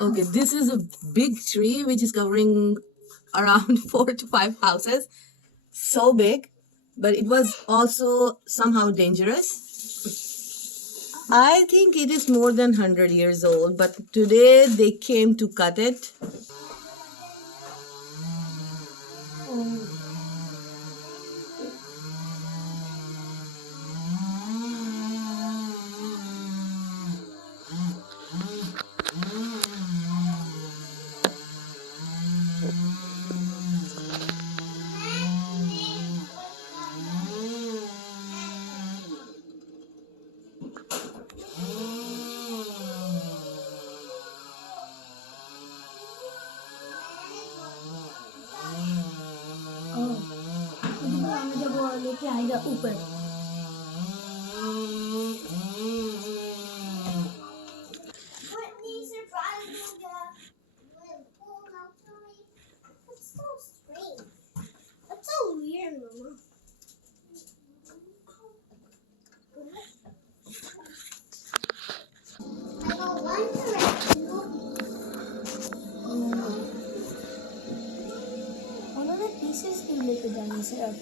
Okay, this is a big tree which is covering around 4 to 5 houses. So big, but it was also somehow dangerous. I think it is more than 100 years old, but today they came to cut it. मुझे वो लेके आएगा ऊपर Whitney surprised me with pulled up to me. That's so strange. That's so weird, Mama. I got one correct. उन्होंने pieces क्यों लेके जाने से अब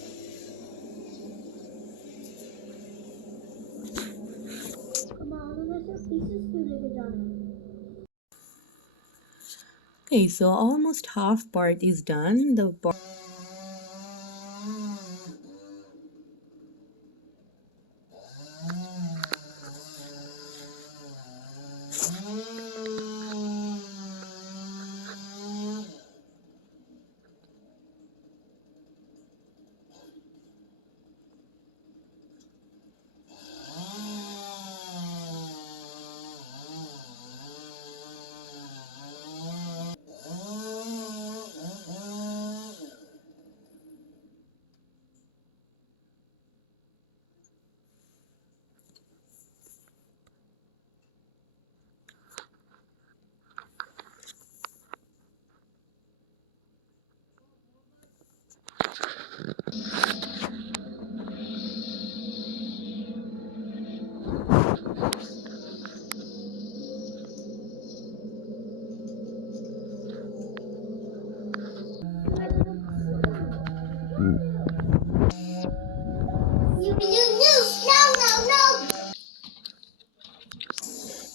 उन्होंने सिर्फ pieces क्यों लेके जाना Okay, so almost half part is done. The part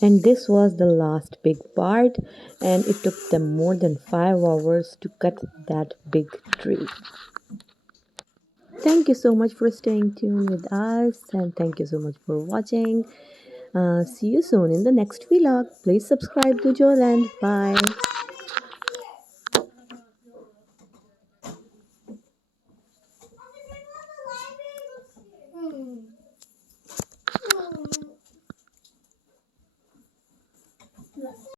and this was the last big part, and it took them more than 5 hours to cut that big tree. Thank you so much for staying tuned with us, and thank you so much for watching. See you soon in the next vlog. Please subscribe to Joyland. Bye.